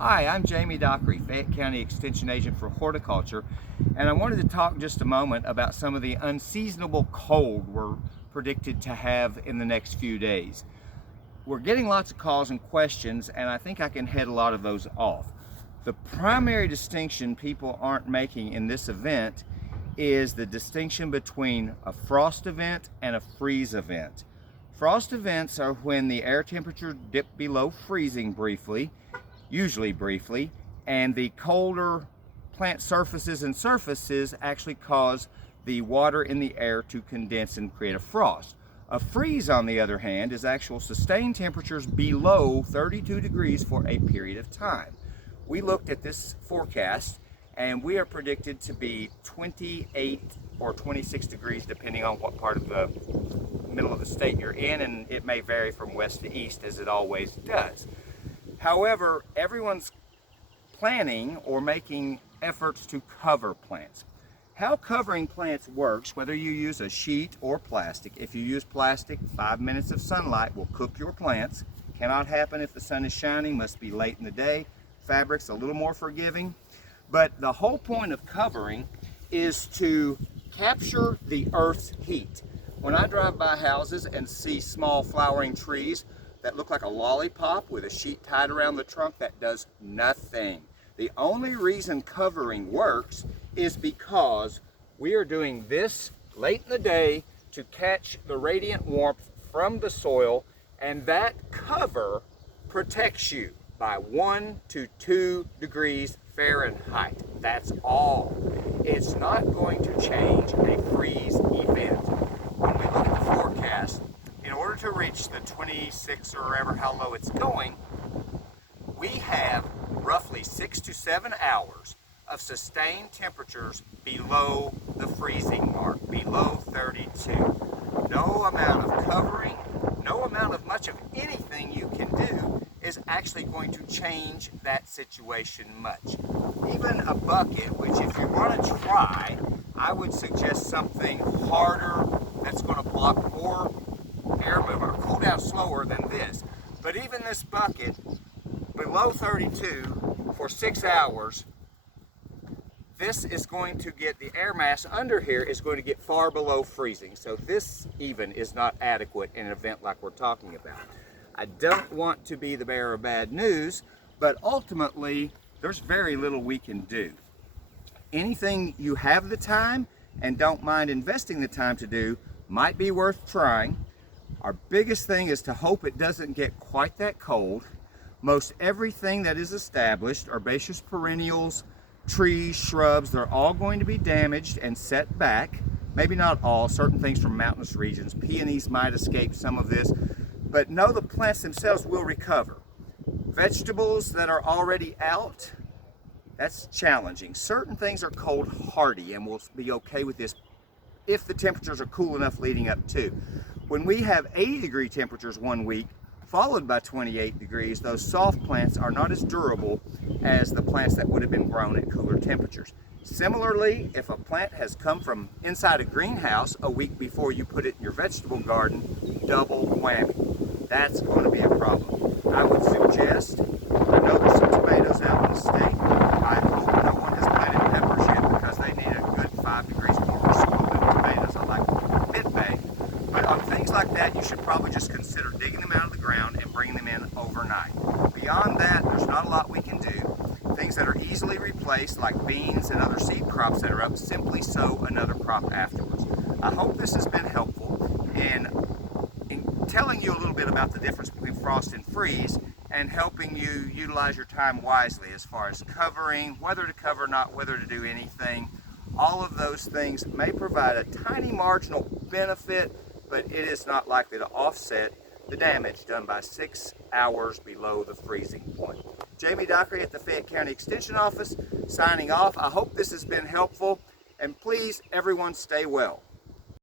Hi, I'm Jamie Dockery, Fayette County Extension Agent for Horticulture, and I wanted to talk just a moment about some of the unseasonable cold we're predicted to have in the next few days. We're getting lots of calls and questions, and I think I can head a lot of those off. The primary distinction people aren't making in this event is the distinction between a frost event and a freeze event. Frost events are when the air temperature dips below freezing briefly, usually briefly, and the colder plant surfaces actually cause the water in the air to condense and create a frost. A freeze, on the other hand, is actual sustained temperatures below 32 degrees for a period of time. We looked at this forecast and we are predicted to be 28 or 26 degrees depending on what part of the middle of the state you're in, and it may vary from west to east as it always does. However, everyone's planning or making efforts to cover plants. How covering plants works, whether you use a sheet or plastic. If you use plastic, 5 minutes of sunlight will cook your plants. Cannot happen if the sun is shining, must be late in the day. Fabric's a little more forgiving. But the whole point of covering is to capture the earth's heat. When I drive by houses and see small flowering trees that look like a lollipop with a sheet tied around the trunk, that does nothing. The only reason covering works is because we are doing this late in the day to catch the radiant warmth from the soil, and that cover protects you by 1 to 2 degrees Fahrenheit. That's all. It's not going to change a freeze event. When we look at the forecast, in order to reach the 26 or ever how low it's going, we have roughly 6 to 7 hours of sustained temperatures below the freezing mark, below 32. No amount of covering, no amount of much of anything you can do is actually going to change that situation much. Even a bucket, which if you want to try, I would suggest something harder that's going to block more air movement or cool down slower than this. But even this bucket, below 32 for 6 hours, this is going to get, the air mass under here is going to get far below freezing. So this even is not adequate in an event like we're talking about. I don't want to be the bearer of bad news, but ultimately there's very little we can do. Anything you have the time and don't mind investing the time to do might be worth trying. Our biggest thing is to hope it doesn't get quite that cold. Most everything that is established, herbaceous perennials, trees, shrubs, they're all going to be damaged and set back. Maybe not all, certain things from mountainous regions. Peonies might escape some of this, but know the plants themselves will recover. Vegetables that are already out, that's challenging. Certain things are cold hardy and will be okay with this if the temperatures are cool enough leading up to. When we have 80-degree temperatures one week, followed by 28 degrees, those soft plants are not as durable as the plants that would have been grown at cooler temperatures. Similarly, if a plant has come from inside a greenhouse a week before you put it in your vegetable garden, double whammy. That's going to be a problem. I would suggest, I know there's some tomatoes out in the state. I hope no one has planted peppers yet because they need a good 5 degrees warmer soil than tomatoes. I like mid-May. But on things like that, you should probably just consider digging them out of the ground and bringing them in overnight. Beyond that, there's not a lot we can do. Things that are easily replaced, like beans and other seed crops that are up, simply sow another crop afterwards. I hope this has been helpful in telling you a little bit about the difference between frost and freeze and helping you utilize your time wisely as far as covering, whether to cover, not whether to do anything. All of those things may provide a tiny marginal benefit, but it is not likely to offset the damage done by 6 hours below the freezing point. Jamie Dockery at the Fayette County Extension Office signing off. I hope this has been helpful, and please, everyone, stay well.